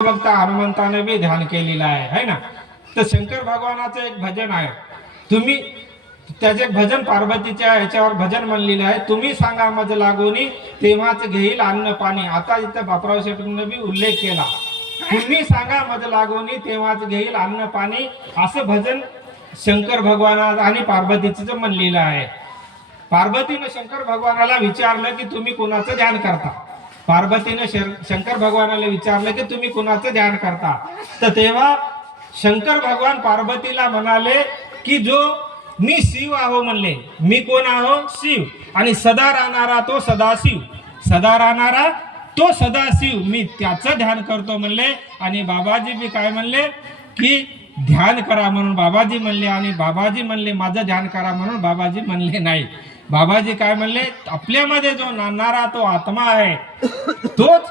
बघता हनुमंताने बी ध्यान केलेलं आहे ना। तर शंकर भगवानाचं एक भजन आहे, तुम्ही त्याचे भजन पार्वतीच्या ह्याच्यावर भजन म्हणलेलं आहे, तुम्ही सांगा मज लागोनी तेव्हाच घेईल अन्न पाणी। आता इथं बापराव शेटने बी उल्लेख केला, तुम्ही सांगा मज लागोनी तेव्हाच घेईल अन्न पाणी, असं भजन शंकर भगवाना आणि पार्वतीचं म्हणलेलं आहे। पार्वतीने शंकर भगवानाला विचारलं की तुम्ही कोणाचं ध्यान करता। पार्वतीने शंकर भगवानाला विचारलं की तुम्ही कोणाचं ध्यान करता। तर तेव्हा शंकर भगवान पार्वतीला म्हणाले की जो मी शिव आहो म्हणले, मी कोण आहो? शिव। आणि सदा राहणारा तो सदाशिव, सदा राहणारा तो सदाशिव, मी त्याचं ध्यान करतो म्हणले। आणि बाबाजी बी काय म्हणले की ध्यान करा म्हणून बाबाजी म्हणले, आणि बाबाजी म्हणले माझं ध्यान करा म्हणून बाबाजी म्हणले नाही। बाबाजी काय म्हणले, आपल्यामध्ये जो नांदणारा तो आत्मा आहे तोच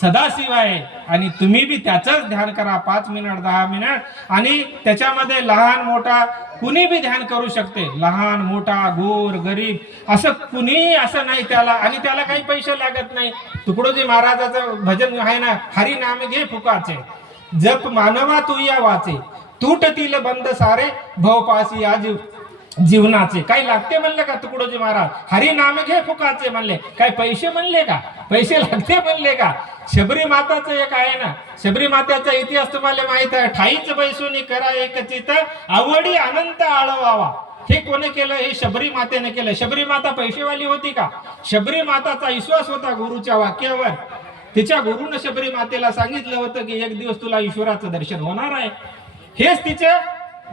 सदाशिव आहे, आणि तुम्ही बी त्याचंच ध्यान करा 5 मिनिट 10 मिनिट। आणि त्याच्यामध्ये लहान मोठा कुणी बी ध्यान करू शकते, लहान मोठा गोर गरीब असं कुणी असं नाही त्याला, आणि त्याला काही पैसे लागत नाही। तुकडोजी महाराजाचं भजन आहे ना, हरी नाम घे फुकाचे, जप मानवा तू या वाचे, तुटतील बंद सारे भवपासी या जीवनाचे। काही लागते म्हणले का तुकडोजी महाराज? हरी नाम घे फुकाचे म्हणले, काय पैसे म्हणले का? पैसे लागते म्हणले का? शबरी माताचं एक आहे ना, शबरी माताचा इतिहास तुम्हाला माहित आहे, ठाईच बैसूनी करा एक चित, आवडी अनंत आळवावा। हे कोणी केलं? हे शबरी मातेने केलं। शबरी माता पैसेवाली होती का? शबरी माताचा विश्वास होता गुरुच्या वाक्यावर। तिच्या गुरुने शबरी मातेला सांगितलं होतं की एक दिवस तुला ईश्वराचं दर्शन होणार आहे। हेच तिच्या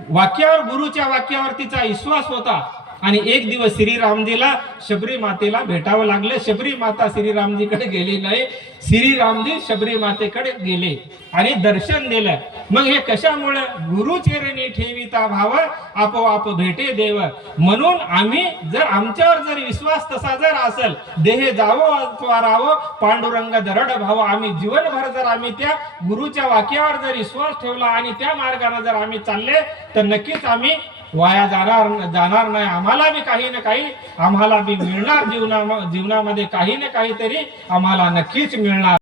वाक्यावर, गुरुच्या वाक्यावर तिचा विश्वास होता। आणि एक दिवस श्रीरामजीला शबरी मातेला भेटावं लागलं। शबरी माता श्रीरामजीकडे गेली नाही, श्रीरामजी शबरी मातेकडे गेले आणि दर्शन दिलं। मग हे कशामुळे? गुरु चरणी ठेविता भाव, आपोआप भेटे देव। म्हणून आम्ही जर आमच्यावर जर विश्वास तसा जर असेल, देह जावो अथवा रावो पांडुरंग दरड भाव, आम्ही जीवनभर जर आम्ही त्या गुरुच्या वाक्यावर जर विश्वास ठेवला आणि त्या मार्गाने जर आम्ही चालले, तर नक्कीच आम्ही वाया जाणार नाही। आम्हाला बी काही ना काही आम्हाला बी मिळणार, जीवनामध्ये काही ना काहीतरी आम्हाला नक्कीच मिळणार।